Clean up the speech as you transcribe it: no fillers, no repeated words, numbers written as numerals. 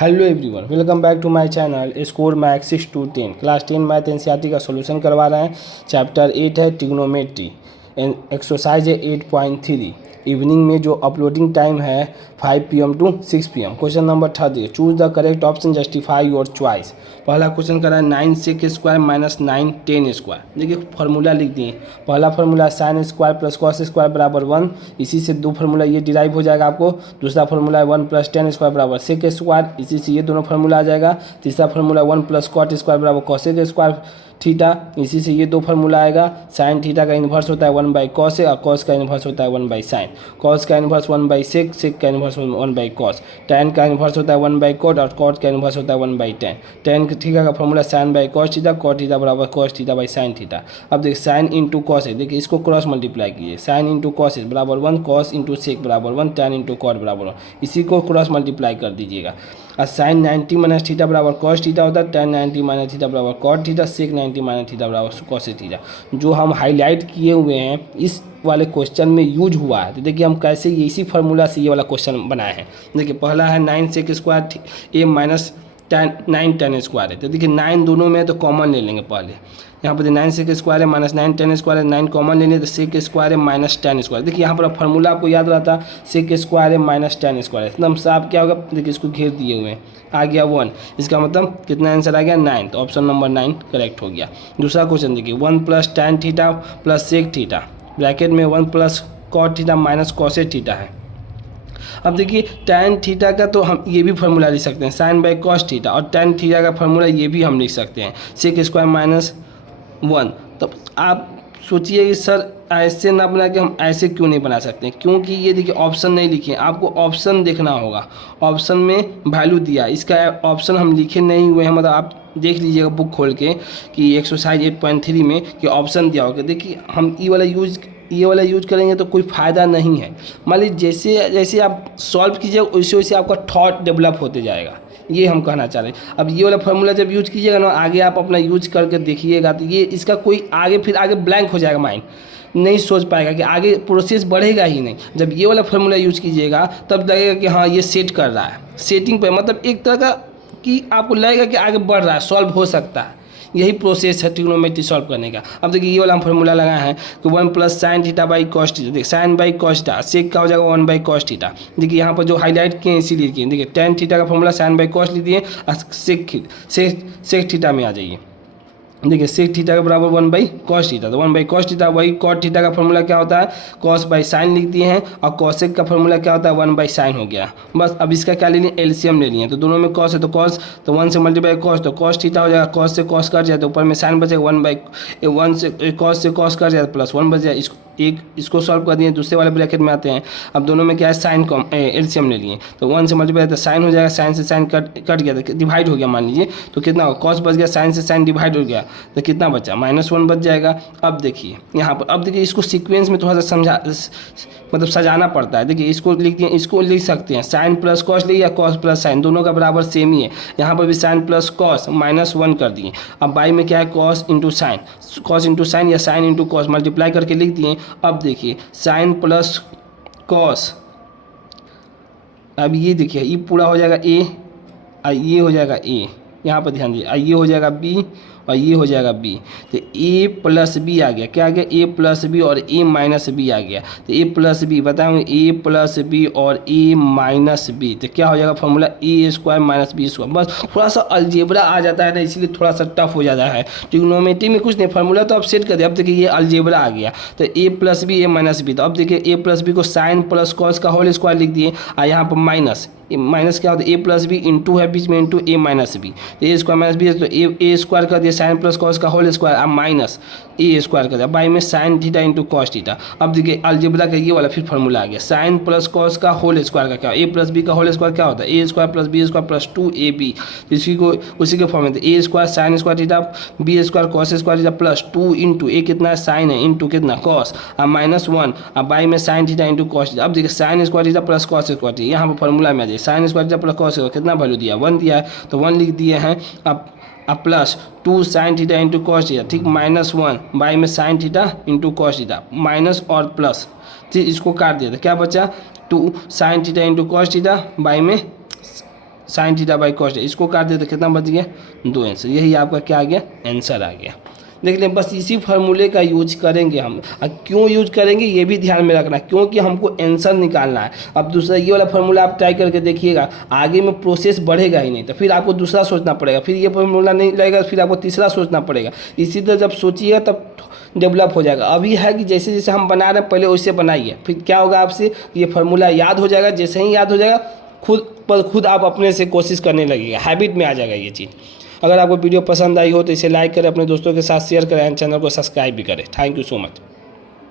Hello everyone, welcome back to my channel score maths 6 to 10 class 10 math NCERT का solution करवा रहे हैं। Chapter 8 है ट्रिग्नोमेट्री, एक्सरसाइज है 8.3। इवनिंग में जो अपलोडिंग टाइम है 5 PM to 6 PM। Question number 30, choose the correct option, justify your choice. पहला क्वेश्चन करा है 9 sec स्क्वायर माइनस 9 10 स्क्वायर। देखिए फार्मूला लिख दिए। पहला formula sine square plus cos square बराबर 1। इसी से दो फार्मूला ये डिराइव हो जाएगा आपको। दूसरा फार्मूला है 1 + tan स्क्वायर बराबर सेक स्क्वायर। इसी से ये दोनों फार्मूला आ जाएगा। तीसरा फार्मूला 1 + cot स्क्वायर बराबर कॉसेक स्क्वायर थीटा। इसी से ये दो फार्मूला आएगा। साइन थीटा का इन्वर्स होता है 1/cos और cos का इन्वर्स होता है 1/sin। cos का इन्वर्स 1/sec, sec का इन्वर्स 1/cos। tan का इन्वर्स होता है 1/cot और cot का इन्वर्स होता है 1/tan। tan थीटा का formula sin/cos theta, cot theta बराबर cos थीटा/sin थीटा। अब देखिए sin इंटू कॉस है, देखिए इसको क्रॉस मल्टीप्लाई कीजिए। sin इंटू कॉस बराबर 1, cos इंटू सेक बराबर 1, tan इंटू कॉट बराबर 1। इसी को क्रॉस मल्टीप्लाई कर दीजिएगा। और साइन 90 माइनस थीटा बराबर कॉस थीटा होता है, tan 90 माइनस थीटा बराबर कॉट थीटा, सेक 90 माइनस थीटा बराबर कॉस थीटा। जो हम हाईलाइट किए हुए हैं इस वाले क्वेश्चन में यूज हुआ है। तो देखिए हम कैसे ये इसी फार्मूला से ये वाला क्वेश्चन बनाए हैं। देखिए पहला है 9 sec स्क्वायर ए माइनस 9 tan स्क्वायर है। तो देखिए 9 दोनों में तो कॉमन ले लेंगे। पहले यहाँ पर 9 sec स्क्वायर है माइनस 9 tan स्क्वायर है, 9 कॉमन ले लेंगे तो सेक स्क्वायर है माइनस tan स्क्वायर। देखिए यहाँ पर फार्मूला आपको याद रहता सेक स्क्वायर है माइनस tan स्क्वायर है। एकदम साफ क्या होगा, देखिए इसको घेर दिए हुए हैं, आ गया 1। इसका मतलब कितना आंसर आ गया 9। तो ऑप्शन नंबर 9 करेक्ट हो गया। दूसरा क्वेश्चन देखिए 1 + tan theta plus sec theta, bracket में 1 + cot theta minus cosec theta है। अब देखिए tan थीटा का तो हम ये भी फार्मूला लिख सकते हैं sin/cos थीटा, और tan थीटा का फार्मूला ये भी हम लिख सकते हैं सेक स्क्वायर माइनस 1। तब आप सोचिए कि सर ऐसे ना बना के हम ऐसे क्यों नहीं बना सकते हैं, क्योंकि ये देखिए ऑप्शन नहीं लिखे, आपको ऑप्शन देखना होगा। ऑप्शन में वैल्यू दिया, इसका ऑप्शन हम लिखे नहीं हुए हैं। मतलब आप देख लीजिएगा बुक खोल के कि एक्सरसाइज 8.3 में कि ऑप्शन दिया होगा। देखिए हम ये वाला यूज करेंगे तो कोई फ़ायदा नहीं है। मान लीजिए जैसे जैसे आप सॉल्व कीजिएगा वैसे वैसे आपका थॉट डेवलप होते जाएगा, ये हम कहना चाह रहे हैं। अब ये वाला फार्मूला जब यूज कीजिएगा ना, आगे आप अपना यूज करके देखिएगा तो ये इसका कोई आगे ब्लैंक हो जाएगा, माइंड नहीं सोच पाएगा कि आगे प्रोसेस बढ़ेगा ही नहीं। जब ये वाला फार्मूला यूज कीजिएगा तब लगेगा कि हाँ ये सेट कर रहा है, सेटिंग पे मतलब एक तरह का कि आपको लगेगा कि आगे बढ़ रहा है, सॉल्व हो सकता है। यही प्रोसेस है ट्रिग्नोमेट्री सॉल्व करने का। अब देखिए ये वाला हम फार्मूला लगाए हैं कि 1 + sin थीटा/cos थीटा। देखिए sin/cos थीटा, सेक का हो जाएगा 1/cos थीटा। देखिए यहाँ पर जो हाईलाइट किए इसीलिए किए। देखिए tan थीटा का फार्मूला sin/cos लिख दिए और सेक थीटा में आ जाइए। देखिए सेक थीटा के बराबर 1/cos थीटा, तो 1/cos थीटा वही cot थीटा का फार्मूला क्या होता है cos/sin लिख दिए हैं, और cosec का फार्मूला क्या होता है 1/sin हो गया। बस अब इसका क्या ले लिए, एलसीएम ले लिए। तो दोनों में cos है तो cos, तो 1 से मल्टीप्लाई cos तो cos थीटा हो जाएगा, cos से cos कट जाए तो ऊपर में sin बचेगा, 1 से cos कट जाए तो +1 बच जाए। इसको सॉल्व कर दिए, दूसरे वाले ब्रैकेट में आते हैं। अब दोनों में क्या है साइन एलसीएम ले लिए, तो 1 से मल्टीप्लाई तो साइन हो जाएगा, साइन से साइन कट गया तो डिवाइड हो गया मान लीजिए, तो कितना होगा cos बच गया, साइन से साइन डिवाइड हो गया तो कितना बचा -1 बच जाएगा। अब देखिए यहाँ पर, अब देखिए इसको सीक्वेंस में थोड़ा सा मतलब सजाना पड़ता है। देखिए इसको लिख दिए, इसको लिख सकते हैं sin + cos ले या cos + sin, दोनों का बराबर सेम ही है। यहाँ पर भी sin + cos -1 कर दिए। अब बाई में क्या है cos × sin या sin × cos मल्टीप्लाई करके लिख दिए। अब देखिए sin + cos, अब ये देखिए ये पूरा हो जाएगा a और ये हो जाएगा a, यहाँ पर ध्यान दीजिए, ये हो जाएगा b और ये हो जाएगा b। तो a + b आ गया, क्या आ गया a + b और a - b आ गया। तो a + b बताऊँ, a + b और a - b, तो क्या हो जाएगा फार्मूला a² - b²। बस थोड़ा सा अलजेब्रा आ जाता है ना, इसलिए थोड़ा सा टफ हो जाता है। ट्रिग्नोमेट्री में कुछ नहीं, फार्मूला तो आप सेट कर दिए। अब देखिए ये अलजेब्रा आ गया, तो a + b a - b। तो अब देखिए a + b को sin + cos का होल स्क्वायर लिख दिए, और यहाँ पर माइनस क्या होता है a + b इंटू है बीच में इंटू a - b, तो a² - b है तो a² कर दिया sin + cos का होल स्क्वायर, अब माइनस a² कर दिया, बाई में sin theta into cos theta. अब देखिए अलजेब्रा का ये वाला फिर फार्मूला आ गया, sin + cos का होल स्क्वायर का क्या, a + b का होल स्क्वायर क्या होता है a² + b² + 2ab। उसी के फॉर्म में a² sin² theta, b² cos² theta plus 2 into a कितना है sin है इंटू कितना cos, अब -1, अब बाई में sin theta into cos theta. अब देखिए sin² theta plus cos² theta, यहाँ पर फार्मूला में आ जाए sin² थीटा प्लस cos कितना वैल्यू दिया 1 दिया है, तो 1 लिख दिए हैं। अब plus 2 sin theta into cos theta, ठीक -1 बाई में sin theta into cos theta, minus और प्लस, ठीक इसको काट दिया तो क्या बचा 2 sin theta into cos theta by में साइन थीटा बाई कॉस, इसको काट दे तो कितना बच गया 2 आंसर। यही आपका क्या आ गया आंसर आ गया। देख लें, बस इसी फार्मूले का यूज करेंगे हम। क्यों यूज करेंगे ये भी ध्यान में रखना, क्योंकि हमको आंसर निकालना है। अब दूसरा ये वाला फार्मूला आप ट्राई करके देखिएगा, आगे में प्रोसेस बढ़ेगा ही नहीं, तो फिर आपको दूसरा सोचना पड़ेगा, फिर ये फार्मूला नहीं लगेगा, फिर आपको तीसरा सोचना पड़ेगा। इसी तरह जब सोचिएगा तब डेवलप हो जाएगा। अभी है कि जैसे जैसे हम बना रहे हैं पहले वैसे बनाइए, फिर क्या होगा आपसे, ये फार्मूला याद हो जाएगा। जैसे ही याद हो जाएगा खुद आप अपने से कोशिश करने लगेगा, हैबिट में आ जाएगा ये चीज़। अगर आपको वीडियो पसंद आई हो तो इसे लाइक करें, अपने दोस्तों के साथ शेयर करें, चैनल को सब्सक्राइब भी करें। Thank you so much.